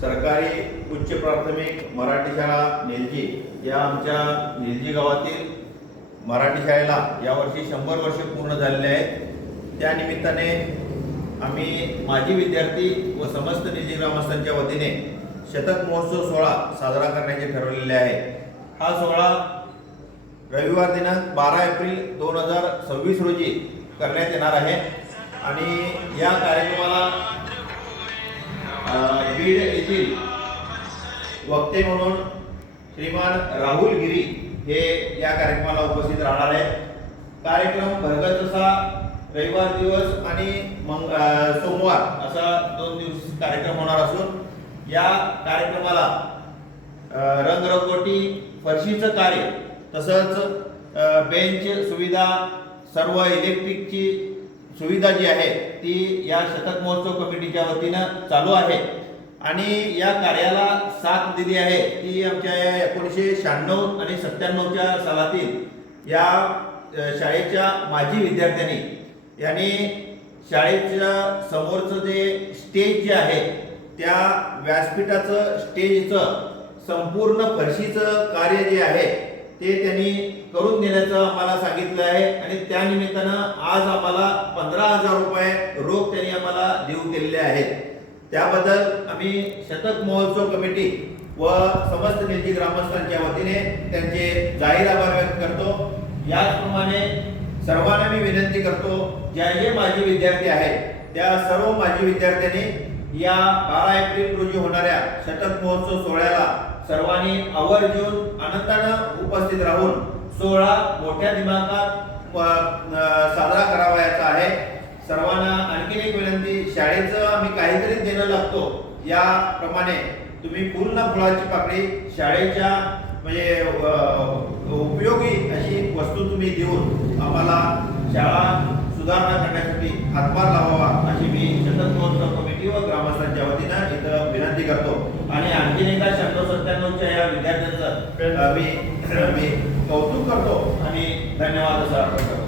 सरकारी उच्च प्राथमिक मराठी शाळा निलजी या आमच्या निलजी गावातील मराठी शाळेला यावर्षी 100 वर्ष पूर्ण झालेले आहेत। त्या निमित्ताने आम्ही माजी विद्यार्थी व समस्त निलजी ग्रामस्थांच्या वतीने शतक महोत्सव सोहळा साजरा करण्याचे ठरवलेले आहे। हा सोहळा रविवार दिनांक 12 एप्रिल 2026 रोजी करण्यात येणार आहे आणि या कार्यक्रमाला बीड येथील वक्ते म्हणून श्रीमान राहुल गिरी हे या कार्यक्रमाला उपस्थित राहणार आहेत। कार्यक्रम भरगत असा रविवार दिवस आणि सोमवार असा 2 दिवस कार्यक्रम होणार असून या कार्यक्रमाला रंगरंगोटी, फरशीचं कार्य तसंच बेंच सुविधा, सर्व इलेक्ट्रिकची सुविधा जी आहे ती या शतक महोत्सव कमिटीच्या वतीनं चालू आहे आणि या कार्याला साथ दिली आहे ती आमच्या 1996 आणि 97च्या सालातील या शाळेच्या माजी विद्यार्थ्यांनी यांनी शाळेच्या समोरचं जे स्टेज जे आहे त्या व्यासपीठाचं स्टेजचं संपूर्ण फरशीचं कार्य जे आहे ते त्यांनी करून देण्याचं आम्हाला सांगितलं आहे आणि त्या निमित्तानं आज आम्हाला 15,000 रुपये रोख त्यांनी आम्हाला देऊ केलेले आहेत। त्याबद्दल आम्ही शतक महोत्सव कमिटी व समस्त निलजी ग्रामस्थांच्या वतीने त्यांचे जाहीर आभार व्यक्त करतो। याचप्रमाणे सर्वांना मी विनंती करतो, जे माजी विद्यार्थी आहेत त्या सर्व माजी विद्यार्थ्यांनी या 12 एप्रिल रोजी होणाऱ्या शतक महोत्सव सोहळ्याला सर्वांनी आवर्जून आनंदानं उपस्थित राहून सोहळा मोठ्या दिमाखात साजरा करावा याचा आहे। सर्वांना आणखी एक विनंती, शाळेचं आम्ही काहीतरी देणं लागतो याप्रमाणे तुम्ही पूर्ण फुलाची पाकळी शाळेच्या म्हणजे उपयोगी अशी वस्तू तुम्ही देऊन आम्हाला शाळा सुधारणा करण्यासाठी हातभार लावावा अशी मी शतक महोत्सव कमिटी व ग्रामस्थांच्या वतीनं इथं विनंती करतो आणि आणखीन एकदा 96-97च्या या विद्यार्थ्यांचं मी कौतुक करतो आणि धन्यवाद असं अर्पण करतो।